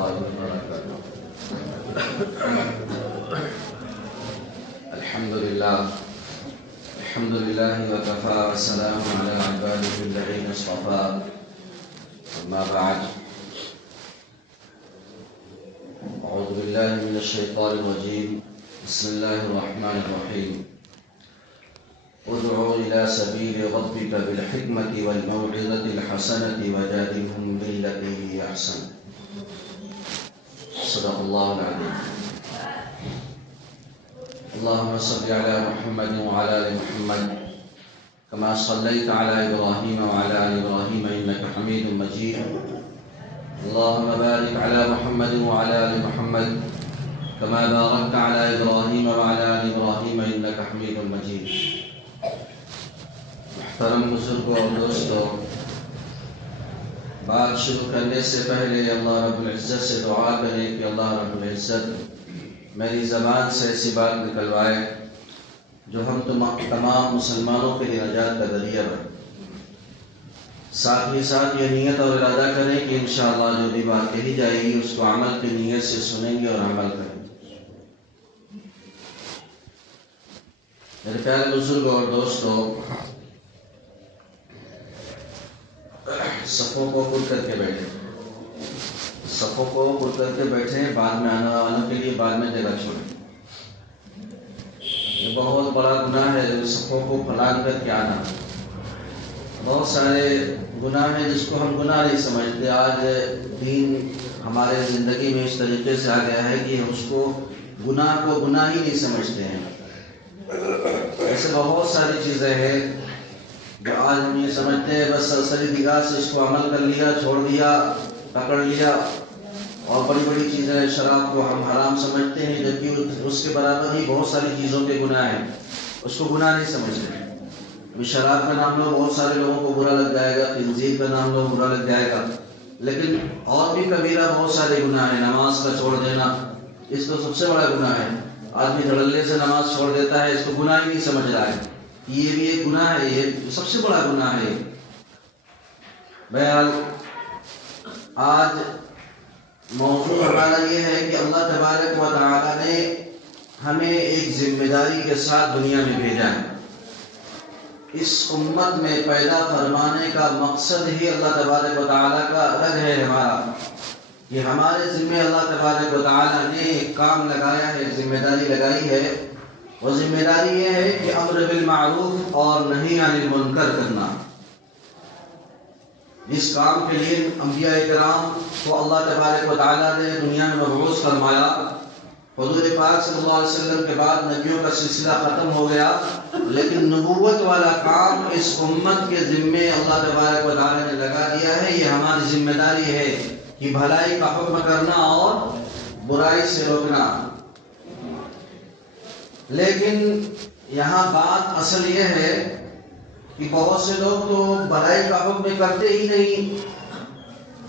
الله وبركاته. الحمد لله وكفى وسلام على عباده الذين اصطفى. أما بعد، أعوذ بالله من الشيطان الرجيم. بسم الله الرحمن الرحيم. ادع إلى سبيل ربك بالحكمة والموعظة الحسنة وجادلهم بالتي هي أحسن. صدق الله العظيم. اللهم صل على محمد وعلى آل محمد كما صليت على إبراهيم وعلى آل إبراهيم إنك حميد مجيد. اللهم بارك على محمد وعلى آل محمد كما باركت على إبراهيم وعلى آل إبراهيم إنك حميد مجيد. محترم بزرگوں اور دوستوں، بات شروع کرنے سے پہلے اللہ رب العزت سے دعا کریں کہ اللہ رب العزت میری زبان سے ایسی بات نکلوائے جو ہم تمام مسلمانوں کے لیے نجات کا ذریعہ بنے. ساتھ ہی ساتھ یہ نیت اور ارادہ کریں کہ انشاءاللہ جو بھی بات کہی جائے گی اس کو عمل کی نیت سے سنیں گے اور عمل کریں گے. میرے پیارے بزرگوں اور دوستوں، صفوں کو کھل کر کے بیٹھے، صفوں کو کھل کر کے بیٹھے، بعد میں آنے والوں کے لیے بعد میں جگہ چھوڑیں. یہ بہت بڑا گناہ ہے صفوں کو پھلان کر کے آنا. بہت سارے گناہ ہیں جس کو ہم گناہ نہیں سمجھتے. آج دین ہمارے زندگی میں اس طریقے سے آ گیا ہے کہ ہم اس کو گناہ ہی نہیں سمجھتے ہیں. ایسے بہت ساری چیزیں ہیں جو آج ہم یہ سمجھتے ہیں بس سرسری نگاہ سے اس کو عمل کر لیا، چھوڑ دیا، پکڑ لیا. اور بڑی بڑی چیزیں، شراب کو ہم حرام سمجھتے ہیں جبکہ اس کے برابر ہی بہت ساری چیزوں کے گناہ ہیں، اس کو گناہ نہیں سمجھتے. شراب کا نام لو بہت سارے لوگوں کو برا لگ جائے گا، خنزیر کا نام لو برا لگ جائے گا، لیکن اور بھی کبیرہ بہت سارے گناہ ہیں. نماز کا چھوڑ دینا اس کو سب سے بڑا گناہ ہے. آدمی دھڑلے سے نماز چھوڑ دیتا ہے، اس کو گناہ ہی نہیں سمجھ رہا ہے. یہ بھی ایک گناہ ہے، یہ سب سے بڑا گناہ ہے. بہرحال آج موضوع ہمارا یہ ہے کہ اللہ تبارک و تعالی نے ہمیں ایک ذمہ داری کے ساتھ دنیا میں بھیجا ہے. اس امت میں پیدا فرمانے کا مقصد ہی اللہ تبارک و تعالی کا الگ ہے. ہمارا یہ ہمارے ذمہ اللہ تبارک و تعالی نے ایک کام لگایا ہے، ذمہ داری لگائی ہے. وہ ذمہ داری یہ ہے کہ امر بالمعروف اور نہی عن المنکر کرنا. جس کام کے لیے انبیاء کرام کو اللہ تبارک و تعالی نے دنیا میں مبعوث فرمایا، حضور پاک صلی اللہ علیہ وسلم کے بعد نبیوں کا سلسلہ ختم ہو گیا، لیکن نبوت والا کام اس امت کے ذمے اللہ تبارک و تعالی نے لگا دیا ہے. یہ ہماری ذمہ داری ہے کہ بھلائی کا حکم کرنا اور برائی سے روکنا. لیکن یہاں بات اصل یہ ہے کہ بہت سے لوگ تو بھلائی کا حکم کرتے ہی نہیں،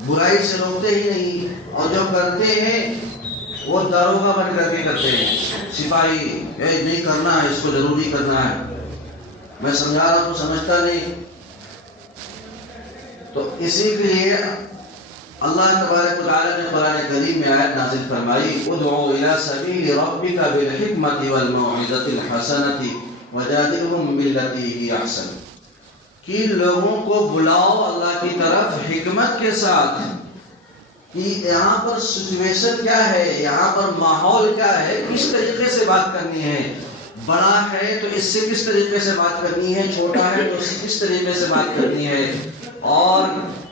برائی سے روکتے ہی نہیں، اور جو کرتے ہیں وہ داروغہ بن کر کے کرتے ہیں. سپاہی نہیں کرنا ہے، اس کو ضروری کرنا ہے، میں سمجھا رہا ہوں سمجھتا نہیں. تو اسی کے لیے اللہ تبارک و تعالی نے قرآن کریم میں آیت نازل فرمائی، ادعو الی سبیل ربک بالحکمۃ والموعظۃ الحسنۃ وجادلہم باللتی ہی احسن. کہ لوگوں کو بلاؤ اللہ کی طرف حکمت کے ساتھ، کہ یہاں پر سچویشن کیا ہے، یہاں پر ماحول کیا ہے، کس طریقے سے بات کرنی ہے. بڑا ہے تو اس سے کس طریقے سے بات کرنی ہے، چھوٹا ہے تو اس سے کس طریقے سے بات کرنی ہے، اور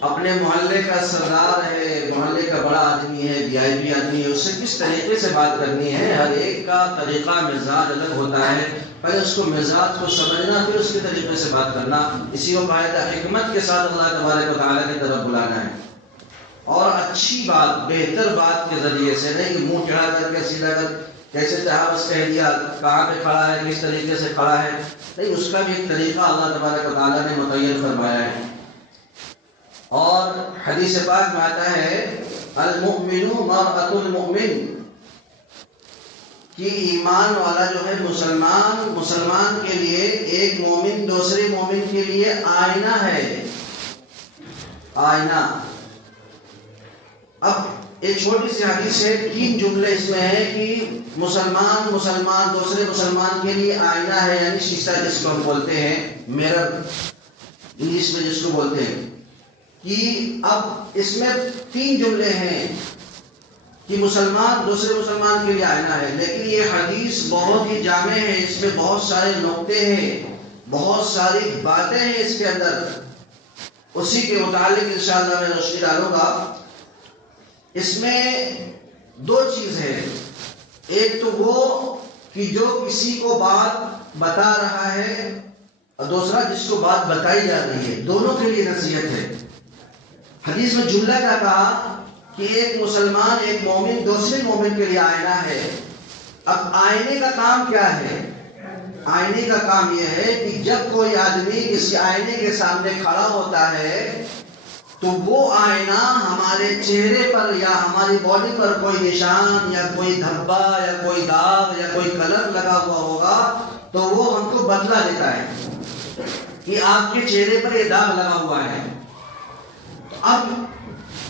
اپنے محلے کا سردار ہے، محلے کا بڑا آدمی ہے، VIP آدمی ہے، اس سے کس طریقے سے بات کرنی ہے. ہر ایک کا طریقہ مزاج الگ ہوتا ہے. پہلے اس کو مزاج کو سمجھنا، پھر اس کے طریقے سے بات کرنا. اسی کو قاعدہ حکمت کے ساتھ اللہ تبارک و تعالیٰ کی طرف بلانا ہے، اور اچھی بات، بہتر بات کے ذریعے سے. نہیں کہ منہ چڑھا کر کے سیدھا کر کیسے چاہا بس کہہ دیا، کہاں پہ کھڑا ہے، کس طریقے سے کھڑا ہے. نہیں، اس کا بھی ایک طریقہ اللہ تبارک و تعالیٰ نے متعین فرمایا ہے. اور حدیث پاک میں آتا ہے المؤمن مرأة المؤمن، کہ ایمان والا جو ہے مسلمان کے لیے ایک مومن دوسرے مومن کے لیے آئینہ ہے. آئینہ. اب ایک چھوٹی سی حدیث ہے، 3 جملے اس میں ہیں کہ مسلمان دوسرے مسلمان کے لیے آئینہ ہے، یعنی شیشہ جس کو ہم بولتے ہیں، میرر انگلش میں جس کو بولتے ہیں، کہ اب اس میں 3 جملے ہیں کہ مسلمان دوسرے مسلمان کے لیے آئینہ ہے، لیکن یہ حدیث بہت ہی جامع ہے، اس میں بہت سارے نقطے ہیں، بہت ساری باتیں ہیں اس کے اندر، اسی کے متعلق انشاءاللہ میں روشنی ڈالوں گا۔ اس میں 2 چیز ہے، ایک تو وہ کہ جو کسی کو بات بتا رہا ہے اور دوسرا جس کو بات بتائی جا رہی ہے، دونوں کے لیے نصیحت ہے۔ حدیث میں جملہ کیا کہا کہ ایک مسلمان ایک مومن دوسرے مومن کے لیے آئینہ ہے۔ اب آئینے کا کام کیا ہے؟ آئینے کا کام یہ ہے کہ جب کوئی آدمی کسی آئینے کے سامنے کھڑا ہوتا ہے تو وہ آئینہ ہمارے چہرے پر یا ہماری باڈی پر کوئی نشان یا کوئی دھبا یا کوئی داغ یا کوئی کلر لگا ہوا ہوگا تو وہ ہم کو بتلا دیتا ہے کہ آپ کے چہرے پر یہ داغ لگا ہوا ہے۔ اب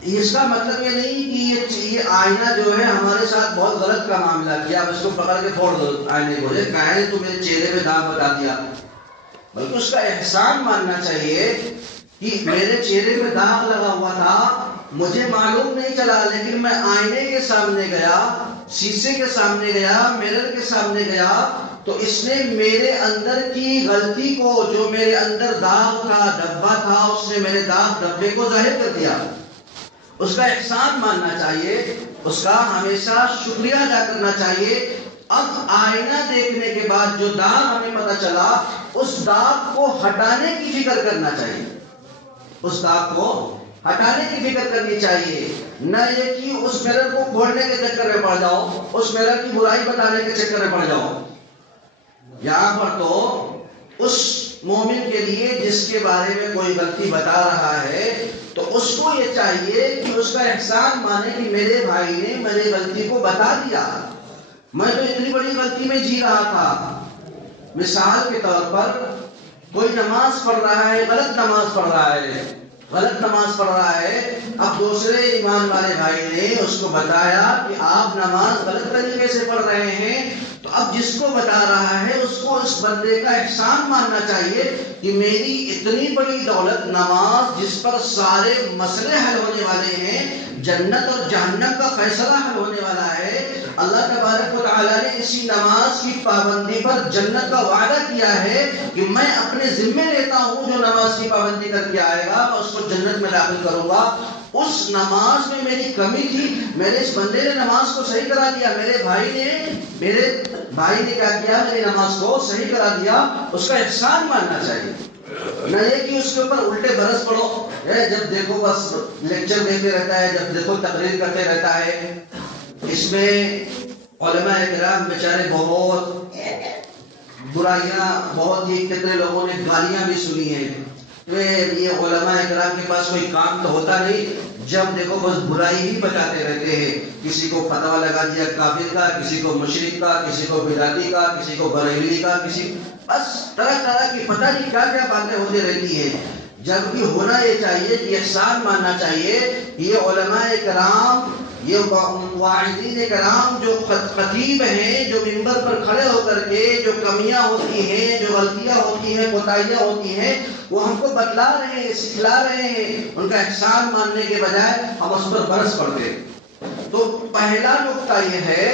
اس کا مطلب یہ نہیں کہ یہ آئینہ جو ہے ہمارے ساتھ بہت غلط کا معاملہ کیا، اب اس کو پکڑ کے پھوڑ دو آئینے کو، کہیں تو میرے چہرے پہ داغ بتا دیا، بلکہ اس کا احسان ماننا چاہیے کہ میرے چہرے پہ داغ لگا ہوا تھا، مجھے معلوم نہیں چلا، لیکن میں آئینے کے سامنے گیا، شیشے کے سامنے گیا، میرر کے سامنے گیا، تو اس نے میرے اندر کی غلطی کو، جو میرے اندر داغ تھا، دھبا تھا، اس نے میرے داغ دھبے کو ظاہر کر دیا۔ اس کا احسان ماننا چاہیے، اس کا ہمیشہ شکریہ ادا کرنا چاہیے۔ اب آئینہ دیکھنے کے بعد جو داغ ہمیں پتہ چلا، اس داغ کو ہٹانے کی فکر کرنا چاہیے، اس داغ کو ہٹانے کی فکر کرنی چاہیے، نہ یہ کہ اس میرر کو کھولنے کے چکر میں پڑ جاؤ، اس میرر کی برائی بتانے کے چکر میں پڑ جاؤ۔ یہاں پر تو اس مومن کے لیے جس کے بارے میں کوئی غلطی بتا رہا ہے تو اس کو یہ چاہیے کہ اس کا احسان مانے کہ میرے بھائی نے میری غلطی کو بتا دیا، میں تو اتنی بڑی غلطی میں جی رہا تھا۔ مثال کے طور پر کوئی نماز پڑھ رہا ہے، غلط نماز پڑھ رہا ہے، اب دوسرے ایمان والے بھائی نے اس کو بتایا کہ آپ نماز غلط طریقے سے پڑھ رہے ہیں، تو اب جس کو بتا رہا ہے اس کو اس بندے کا احسان ماننا چاہیے کہ میری اتنی بڑی دولت نماز، جس پر سارے مسئلے حل ہونے والے ہیں، جنت اور جہنم کا فیصلہ حل ہونے والا ہے، اللہ تبارک و تعالیٰ نے اسی نماز کی پابندی پر جنت کا وعدہ کیا ہے کہ میں اپنے ذمے لیتا ہوں جو نماز کی پابندی کر کے آئے گا میں اس کو جنت میں داخل کروں گا۔ اس نماز میں میری کمی تھی، میرے اس بندے نے نماز کو صحیح کرا دیا، میرے بھائی نے کیا کیا، میری نماز کو صحیح کرا دیا، اس کا احسان ماننا چاہیے، نہ یہ کہ اس کے اوپر الٹے برس پڑو، جب دیکھو بس لیکچر دیتے رہتا ہے، جب دیکھو تقریر کرتے رہتا ہے۔ اس میں علماء کرام بیچارے بہت برائیاں، بہت ہی کتنے لوگوں نے گالیاں بھی سنی ہیں، یہ علماء کرام کے پاس کوئی کام تو ہوتا نہیں، جب دیکھو بس برائی ہی بتاتے رہتے ہیں، کسی کو فتویٰ لگا دیا کافر کا، کسی کو مشرک کا، کسی کو بدعتی کا، کسی کو بریلوی کا، بس طرح طرح کی پتہ نہیں کیا کیا باتیں ہوتی رہتی ہیں، جبکہ ہونا یہ چاہیے کہ احسان ماننا چاہیے کہ یہ علماء کرام، یہ واعظین کرام جو خطیب ہیں، جو منبر پر کھڑے ہو کر کے جو کمیاں ہوتی ہیں، جو غلطیاں ہوتی ہیں، کوتاہیاں ہوتی ہیں، وہ ہم کو بتلا رہے ہیں، سکھلا رہے ہیں، ان کا احسان ماننے کے بجائے ہم اس پر برس پڑتے ہیں۔ تو پہلا نقطہ یہ ہے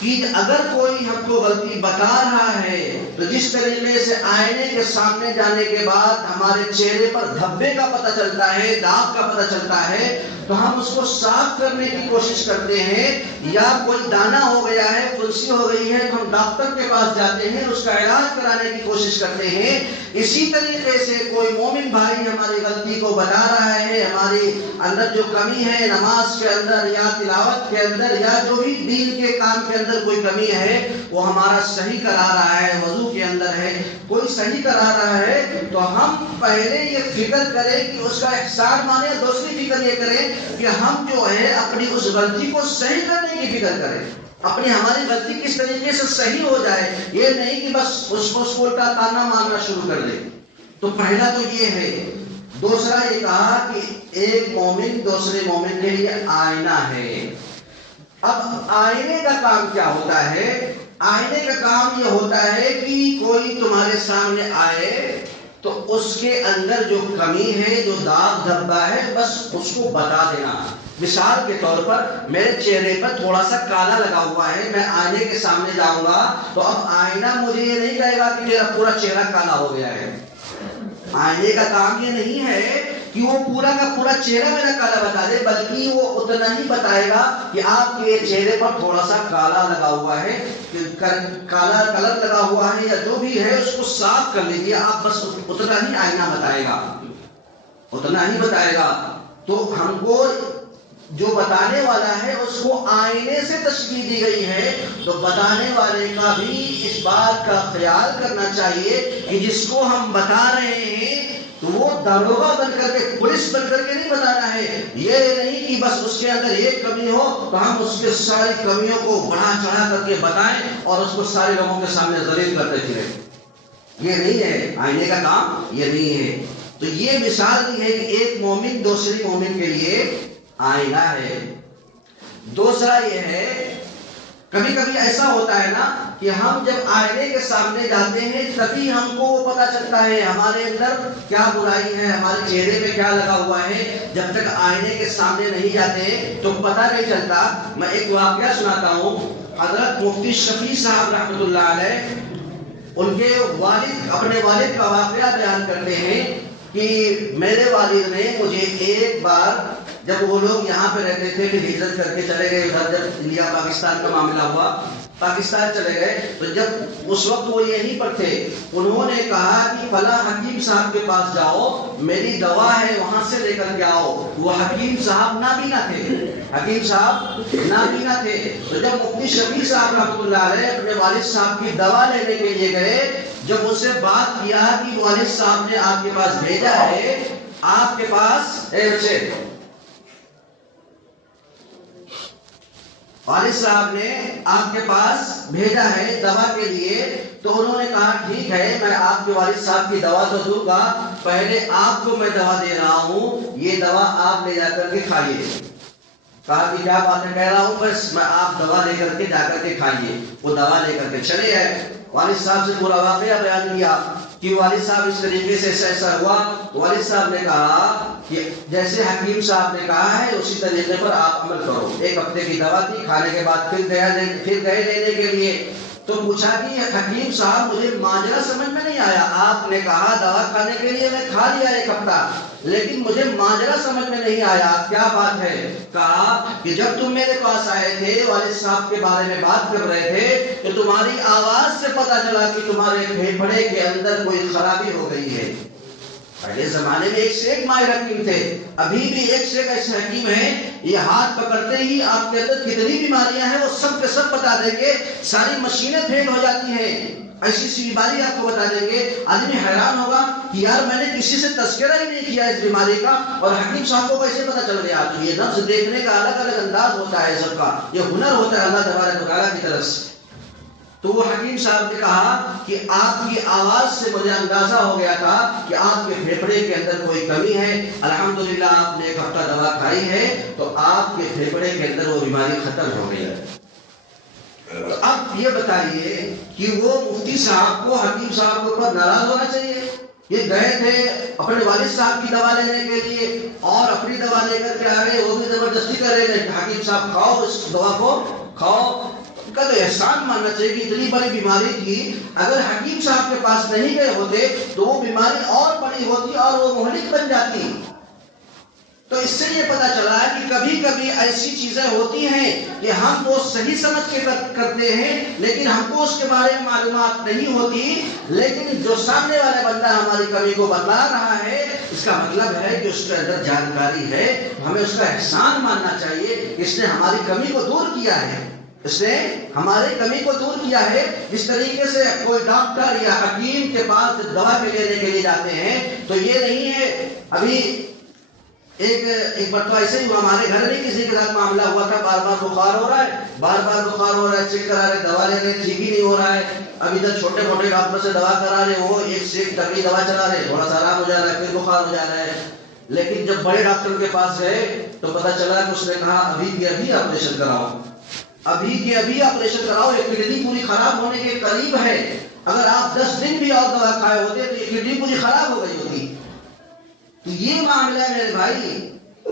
کہ اگر کوئی ہم کو غلطی بتا رہا ہے تو جس طریقے سے آئینے کے سامنے جانے کے بعد ہمارے چہرے پر دھبے کا پتہ چلتا ہے، داغ کا پتہ چلتا ہے، تو ہم اس کو صاف کرنے کی کوشش کرتے ہیں، یا کوئی دانہ ہو گیا ہے، فلسی ہو گئی ہے تو ہم ڈاکٹر کے پاس جاتے ہیں، اس کا علاج کرانے کی کوشش کرتے ہیں۔ اسی طریقے سے کوئی مومن بھائی ہماری غلطی کو بتا رہا ہے، ہماری اندر جو کمی ہے نماز کے اندر یا تلاوت کے اندر یا جو بھی دین کے کام کے اندر کوئی کمی ہے، وہ ہمارا صحیح کرا رہا ہے، وضو کے اندر ہے کوئی صحیح کرا رہا ہے، تو ہم پہلے یہ فکر کریں کہ اس کا احسان مانیں، دوسری فکر یہ کریں کہ ہم جو ہے اپنی اس غلطی کو صحیح کرنے کی فکر کریں، اپنی ہماری غلطی کس طریقے سے صحیح ہو جائے، یہ نہیں کہ بس اس کو الٹا تانا مارنا شروع کر دے۔ تو پہلا تو یہ ہے۔ دوسرا یہ کہا کہ ایک مومن دوسرے مومن کے لیے آئینہ ہے۔ اب آئینے کا کام کیا ہوتا ہے؟ آئینے کا کام یہ ہوتا ہے کہ کوئی تمہارے سامنے آئے تو اس کے اندر جو کمی ہے، جو داغ دھبا ہے، بس اس کو بتا دینا۔ مثال کے طور پر میرے چہرے پر تھوڑا سا کالا لگا ہوا ہے، میں آئینے کے سامنے جاؤں گا تو اب آئینہ مجھے یہ نہیں کہے گا کہ میرا پورا چہرہ کالا ہو گیا ہے۔ آئینے کا کام یہ نہیں ہے کہ وہ پورا کا پورا چہرہ میرا کالا بتا دے، بلکہ وہ اتنا ہی بتائے گا کہ آپ کے چہرے پر تھوڑا سا کالا لگا ہوا ہے، کالا کلر لگا ہوا ہے یا جو بھی ہے اس کو صاف کر لیجیے آپ، بس اتنا ہی آئینہ بتائے گا، اتنا ہی بتائے گا۔ تو ہم کو جو بتانے والا ہے اس کو آئینے سے تشبیہ دی گئی ہے، تو بتانے والے کا بھی اس بات کا خیال کرنا چاہیے کہ جس کو ہم بتا رہے ہیں تو وہ داروغہ بن کر کے، پولیس بن کر کے نہیں بتانا ہے۔ یہ نہیں کہ بس اس کے اندر ایک کمی ہو تو ہم اس کے ساری کمیوں کو بڑھا چڑھا کر کے بتائیں اور اس کو سارے لوگوں کے سامنے ذلیل کرتے پھریں۔ یہ نہیں ہے، آئینے کا کام یہ نہیں ہے۔ تو یہ مثال دی ہے کہ ایک مومن دوسری مومن کے لیے آئینہ ہے۔ دوسرا یہ ہے، کبھی کبھی ایسا ہوتا ہے نا کہ ہم جب آئینے کے سامنے جاتے ہیں تبھی ہم کو وہ پتا چلتا ہے ہمارے اندر کیا برائی ہے، ہمارے چہرے پہ کیا لگا ہوا ہے۔ جب تک آئینے کے سامنے نہیں جاتے تو پتہ نہیں چلتا۔ میں ایک واقعہ سناتا ہوں۔ حضرت مفتی شفیع صاحب رحمۃ اللہ علیہ، ان کے والد اپنے والد کا واقعہ بیان کرتے ہیں کہ میرے والد نے مجھے ایک بار، جب وہ لوگ یہاں پہ رہتے تھے پھر ہجرت کر کے چلے گئے ادھر، جب انڈیا پاکستان کا معاملہ ہوا پاکستان چلے گئے، تو جب اس وقت وہ یہیں پر تھے، انہوں نے کہا کہ فلاں حکیم صاحب کے پاس جاؤ، میری دوا ہے وہاں سے لے کر کے آؤ۔ وہ حکیم صاحب نابینا تھے، حکیم صاحب نابینا تھے۔ تو جب مفتی شفیع صاحب رحمۃ اللہ علیہ اپنے والد صاحب کی دوا لینے کے لیے گئے، جب اس سے بات کیا کہ والد صاحب نے آپ کے پاس بھیجا ہے، آپ کے پاس والد صاحب نے آپ کے پاس بھیجا ہے دوا کے لیے، تو انہوں نے کہا ٹھیک ہے، میں آپ کے والد صاحب کی دوا تو دوں گا، پہلے آپ کو میں دوا دے رہا ہوں، یہ دوا آپ لے جا کر کے کھائیے۔ کہا کہ کیا باتیں کہہ رہا ہوں، بس میں آپ دوا لے کر کے جا کر کے کھائیے۔ وہ دوا لے کر کے چلے گئے، والد صاحب سے پورا واقعہ بیان کیا کہ والد صاحب اس طریقے سے ایسا ہوا۔ والد صاحب نے کہا کہ جیسے حکیم صاحب نے کہا ہے اسی طریقے پر آپ عمل کرو۔ ایک ہفتے کی دوا تھی، کھانے کے بعد پھر گئے لینے کے لیے، تو پوچھا کہ حکیم صاحب مجھے ماجرا سمجھ میں نہیں آیا، آپ نے کہا دوا کھانے کے لیے میں کھا لیا ایک ہفتہ، لیکن مجھے ماجرا سمجھ میں نہیں آیا، کیا بات ہے؟ کہا کہ جب تم میرے پاس آئے تھے والد صاحب کے بارے میں بات کر رہے تھے تو تمہاری آواز سے پتا چلا کہ تمہارے پھیپھڑے کے اندر کوئی خرابی ہو گئی ہے۔ پہلے زمانے میں ایک سے ایک ماہر حکیم تھے، ابھی بھی ایک سے ایک ایسے حکیم ہیں، یہ ہاتھ پکڑتے ہی آپ کے اندر کتنی بیماریاں ہیں وہ سب کے سب بتا دیں گے، ساری مشینیں فیل ہو جاتی ہیں، ایسی سی بیماری آپ کو بتا دیں گے۔ آدمی حیران ہوگا کہ یار میں نے کسی سے تذکرہ ہی نہیں کیا اس بیماری کا، اور حکیم صاحب کو کیسے پتا چل گیا؟ تو یہ نفس دیکھنے کا الگ الگ انداز ہوتا ہے، سب کا یہ ہنر ہوتا ہے اللہ تبارک و تعالیٰ کی طرف سے۔ تو وہ حکیم صاحب نے کہا کہ آپ کی آواز سے مجھے اندازہ ہو گیا تھا کہ آپ کے پھیپھڑے کے اندر کوئی کمی ہے، الحمدللہ آپ نے ایک ہفتہ دوا کھائی ہے تو آپ کے پھیپھڑے کے اندر وہ بیماری ختم ہو گئی ہے۔ اب یہ بتائیے کہ وہ مفتی صاحب کو حکیم صاحب کے اوپر ناراض ہونا چاہیے؟ یہ گئے تھے اپنے والد صاحب کی دوا لینے کے لیے اور اپنی دوا لے کر کے آ گئے، وہ بھی زبردستی کر رہے تھے کہ حکیم صاحب کھاؤ اس دوا کو کھاؤ۔ کا تو احسان ماننا چاہیے کہ اتنی بڑی بیماری تھی، اگر حکیم صاحب کے پاس نہیں گئے ہوتے تو وہ بیماری اور بڑی ہوتی اور وہ مہلک بن جاتی۔ تو اس سے یہ پتا چلا ہے کہ کبھی کبھی ایسی چیزیں ہوتی ہیں کہ ہم وہ صحیح سمجھ کے کرتے ہیں لیکن ہم کو اس کے بارے میں معلومات نہیں ہوتی، لیکن جو سامنے والا بندہ ہماری کمی کو بتلا رہا ہے اس کا مطلب ہے کہ اس کے اندر جانکاری ہے، ہمیں اس کا احسان ماننا چاہیے، اس نے ہماری کمی کو دور کیا ہے، اس نے ہماری کمی کو دور کیا ہے۔ جس طریقے سے کوئی ڈاکٹر یا حکیم کے پاس دوا لینے کے لیے جاتے ہیں تو یہ نہیں ہے۔ ابھی ایک مرتبہ ایسے ہی ہمارے گھر میں کسی کے ساتھ معاملہ ہوا تھا، بار بار بخار ہو رہا ہے، بار بار بخار ہو رہا ہے، چیک کرا رہے، دوا لے رہے، ٹھیک ہی نہیں ہو رہا ہے. اب ادھر چھوٹے موٹے ڈاکٹر سے دوا کرا رہے، وہ ایک سے ایک تکڑی دوا چلا رہے، تھوڑا سا آرام ہو جا رہا ہے، پھر بخار ہو جا رہا ہے. لیکن جب بڑے ڈاکٹر کے پاس گئے تو پتہ چلا کہ اس نے کہا ابھی کے ابھی آپریشن کراؤ، ابھی کے ابھی آپریشن کراؤ، یہ کڈنی پوری خراب ہونے کے قریب ہے. اگر آپ 10 دن بھی اور دوا کھائے ہوتے تو یہ کڈنی پوری خراب ہو گئی ہوتی. تو یہ معاملہ ہے میرے بھائی.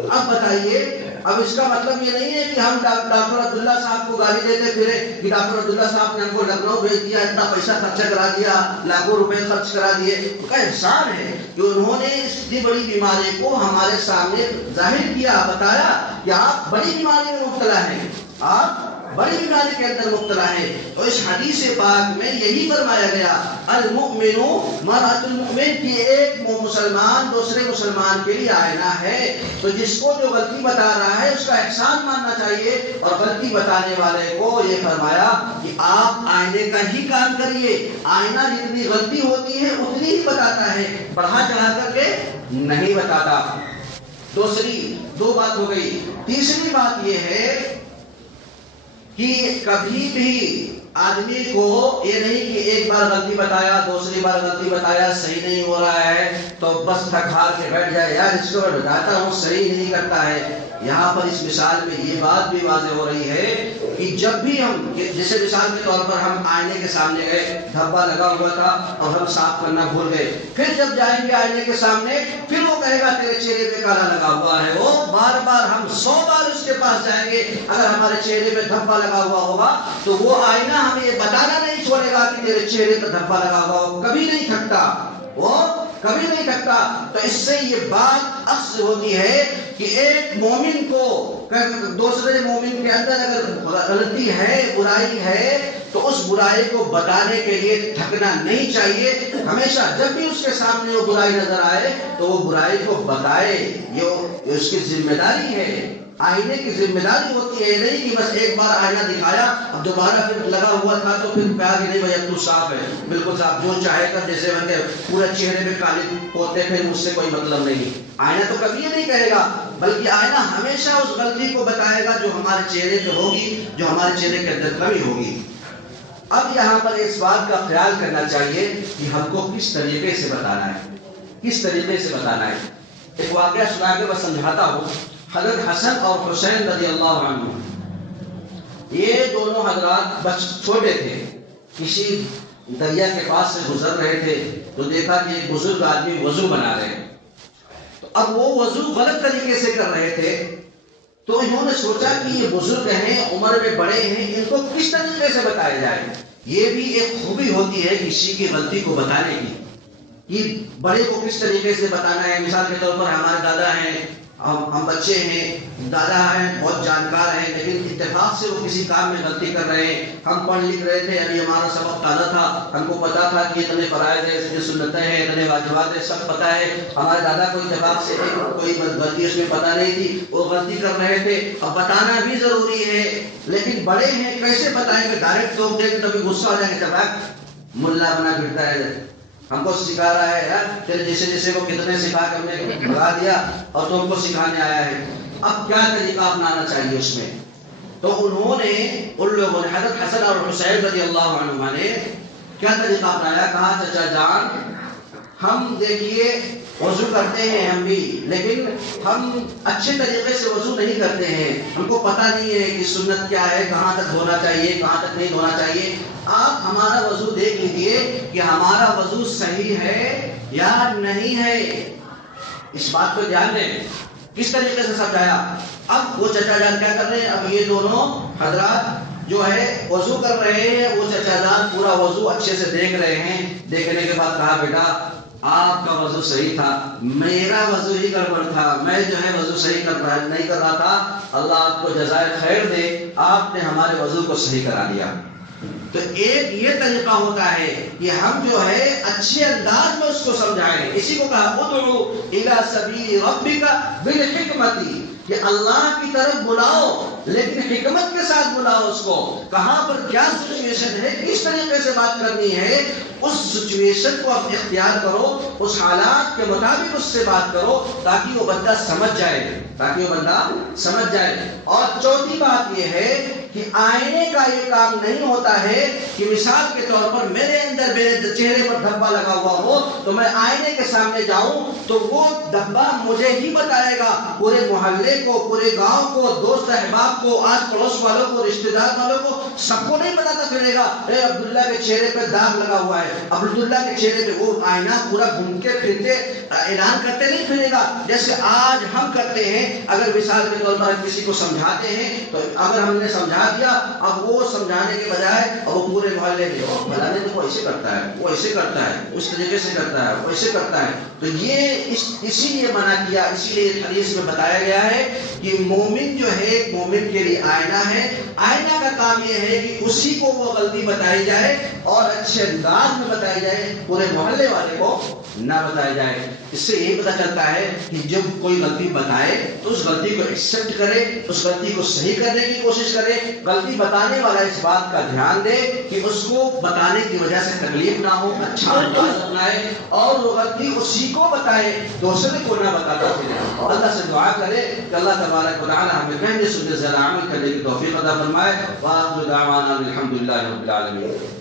اب بتائیے، اب اس کا مطلب یہ نہیں ہے کہ ہم ڈاکٹر عبداللہ صاحب کو گالی دیتے پھرے کہ ڈاکٹر عبداللہ صاحب نے ہم کو لکھنؤ بھیج دیا، اتنا پیسہ خرچہ کرا دیا، لاکھوں روپے خرچ کرا دیے. ان کا احسان ہے کہ انہوں نے اتنی بڑی بیماری کو ہمارے سامنے ظاہر کیا، بتایا کہ آپ بڑی بیماری میں مبتلا ہیں، آپ بڑی بیماری کے اندر مبتلا ہے. تو اس حدیث پاک میں یہی فرمایا گیا، المؤمن مرأۃ المؤمن، کی ایک مسلمان دوسرے مسلمان کے لیے آئینہ ہے. تو جس کو جو غلطی بتا رہا ہے اس کا احسان ماننا چاہیے، اور غلطی بتانے والے کو یہ فرمایا کہ آپ آئینے کا ہی کام کریے. آئینہ جتنی غلطی ہوتی ہے اتنی ہی بتاتا ہے، بڑھا چڑھا کر کے نہیں بتاتا. دوسری دو بات ہو گئی. تیسری بات یہ ہے کہ کبھی بھی آدمی کو یہ نہیں کہ ایک بار غلطی بتایا، دوسری بار غلطی بتایا، صحیح نہیں ہو رہا ہے تو بس تھک ہار کے بیٹھ جائے، یار اس کو میں بتاتا ہوں صحیح نہیں کرتا ہے. یہاں پر اس مثال میں یہ بات بھی واضح ہو رہی ہے کہ جب بھی ہم، جیسے مثال کے طور پر ہم آئینے کے سامنے گئے، دھبا لگا ہوا تھا اور ہم صاف کرنا بھول گئے، پھر جب جائیں گے آئینے کے سامنے پھر وہ کہے گا تیرے چہرے پہ کالا لگا ہوا ہے. وہ بار بار ہم 100 بار اس کے پاس جائیں گے، اگر ہمارے چہرے پہ دھبا لگا ہوا ہوگا تو وہ آئینہ ہمیں یہ بتانا نہیں چھوڑے گا کہ تیرے چہرے پہ دھبا لگا ہوا ہو. کبھی نہیں تھکتا، وہ کبھی نہیں تھکتا. تو اس سے یہ بات اخذ ہوتی ہے کہ ایک مومن کو دوسرے مومن کے اندر اگر غلطی ہے، برائی ہے، تو اس برائی کو بتانے کے لیے تھکنا نہیں چاہیے. ہمیشہ جب بھی اس کے سامنے وہ برائی نظر آئے تو وہ برائی کو بتائے. یہ اس کی ذمہ داری ہے، آئینے کی ذمہ داری ہوتی ہے. نہیں کہ بس ایک بار آئینہ دکھایا، اب دوبارہ پھر لگا ہوا تھا تو پھر کہا کہ نہیں بھائی اب تو صاف ہے، بالکل صاف، جو چاہے کر، جیسے بن کے پورے چہرے میں کالی پوتے، پھر مجھ سے کوئی مطلب نہیں. آئینہ تو کبھی یہ نہیں کہے گا، بلکہ آئینہ ہمیشہ اس غلطی کو بتائے گا جو ہمارے چہرے پہ ہوگی، جو ہمارے چہرے کے اندر کمی ہوگی. اب یہاں پر اس بات کا خیال کرنا چاہیے کہ ہم کو کس طریقے سے بتانا ہے، کس طریقے سے بتانا ہے. ایک واقعہ سنا کے میں سمجھاتا ہوں. حضرت حسن اور حسین رضی اللہ عنہ، یہ دونوں حضرات چھوٹے تھے، کسی دریا کے پاس سے گزر رہے تھے تو دیکھا کہ ایک بزرگ آدمی وضو بنا رہے ہیں. تو اب وہ وضو غلط طریقے سے کر رہے تھے، تو انہوں نے سوچا کہ یہ بزرگ ہیں، عمر میں بڑے ہیں، ان کو کس طریقے سے بتایا جائے. یہ بھی ایک خوبی ہوتی ہے کسی کی غلطی کو بتانے کی، کہ بڑے کو کس طریقے سے بتانا ہے. مثال کے طور پر ہمارے دادا ہیں، ہم بچے ہیں، دادا ہیں بہت جانکار ہیں، لیکن اتفاق سے وہ کسی کام میں غلطی کر رہے ہیں. ہم پڑھ لکھ رہے تھے، ابھی ہمارا سبق تازہ تھا، ہم کو پتا تھا کہ اتنے فرائض ہیں، اتنے سنتیں ہیں، اتنے واجبات ہیں، سب پتا ہے. ہمارے دادا کو اتفاق سے کوئی غلطی اس میں پتا نہیں تھی، وہ غلطی کر رہے تھے. اب بتانا بھی ضروری ہے، لیکن بڑے ہیں کیسے بتائیں گے؟ ڈائریکٹ تو دیکھ کبھی غصہ ہو جائیں گے، جب ملا بنا پھرتا ہے، ہم کو سکھا رہا ہے یار، پھر جیسے کو کتنے سکھا کر نے بھگا دیا اور تو ہم کو سکھانے آیا ہے. اب کیا طریقہ اپنانا چاہیے اس میں؟ تو انہوں نے، ان لوگوں نے، حضرت حسن اور حسین رضی اللہ عنہما نے کیا طریقہ اپنایا؟ کہا چچا جان، ہم دیکھیے وضو کرتے ہیں ہم بھی، لیکن ہم اچھے طریقے سے وضو نہیں کرتے ہیں، ہم کو پتہ نہیں ہے کہ سنت کیا ہے، کہاں تک دھونا چاہیے، کہاں تک نہیں دھونا چاہیے. آپ ہمارا وضو دیکھ لیجئے کہ ہمارا وضو صحیح ہے یا نہیں ہے. اس بات کو دھیان دیں. کس طریقے سے سمجھایا؟ اب وہ چچا جان کیا کر رہے ہیں؟ اب یہ دونوں حضرات جو ہے وضو کر رہے ہیں، وہ چچا جان پورا وضو اچھے سے دیکھ رہے ہیں. دیکھنے کے بعد کہا بیٹا آپ کا وضو صحیح تھا، میرا وضو ہی گڑبڑ تھا، میں جو ہے وضو صحیح نہیں کر رہا تھا، اللہ آپ کو جزائے خیر دے، آپ نے ہمارے وضو کو صحیح کرا دیا. تو ایک یہ طریقہ ہوتا ہے کہ ہم جو ہے اچھے انداز میں اس کو سمجھائیں. اسی کو کہا ادعو الی سبیل ربک بالحکمت، کہ اللہ کی طرف بلاؤ لیکن حکمت کے ساتھ بلاؤ اس کو. کہاں پر کیا سچویشن ہے, کس طریقے سے بات کرنی ہے, اس سچویشن کو آپ اختیار کرو, اس حالات کے مطابق اس سے بات کرو تاکہ وہ بندہ سمجھ جائے, اور چوتھی بات یہ ہے کہ آئینے کا یہ کام نہیں ہوتا ہے کہ مثال کے طور پر میرے اندر میرے چہرے پر دھبا لگا ہوا ہو تو میں آئینے کے سامنے جاؤں تو وہ دھبا مجھے ہی بتائے گا, پورے محلے کو, پورے گاؤں کو, دوست احباب کو, آس پڑوس والوں کو, رشتہ دار والوں کو, سب کو نہیں بتاتا پھرے گا اے عبداللہ کے چہرے پہ داغ لگا ہوا ہے, عبداللہ کے چہرے پہ وہ آئینہ پورا گھوم کے پھرتے اعلان کرتے نہیں پھرے گا جیسے آج ہم کرتے ہیں. اگر مثال کے طور پر کسی کو سمجھاتے ہیں تو اگر ہم نے سمجھا دیا, اب وہ سمجھانے کے بجائے اب وہ پورے محلے میں فلانے تو وہ ایسے کرتا ہے, وہ ایسے کرتا ہے, اس طریقے سے کرتا ہے, وہ ایسے کرتا ہے. تو یہ اسی لیے منع کیا, اسی لیے حدیث میں بتایا گیا ہے کہ مومن جو ہے مومن کے لیے آئینہ ہے. آئینہ کا کام یہ ہے کہ اسی کو وہ غلطی بتائی جائے اور اچھے انداز میں بتائی جائے, پورے محلے والے کو نہ بتائی جائے. اس سے یہ پتہ چلتا ہے کہ جب کوئی غلطی بتائے تو اس غلطی کو ایکسپٹ کرے, اس غلطی کو صحیح کرنے کی کوشش کرے. غلطی بتانے والا اس بات کا دھیان دے کہ اس کو بتانے کی وجہ سے تکلیف نہ ہو, اچھا انداز اپنائے اور وہ غلطی اسی کو بتائے, دوسرے کو نہ بتاتا پھرے. اللہ سے دعا کرے کہ اللہ تبارک و تعالی ہمیں کہنے سننے ذرا عمل کرنے کی توفیق عطا فرمائے. وآخر دعوانا الحمدللہ رب العالمین.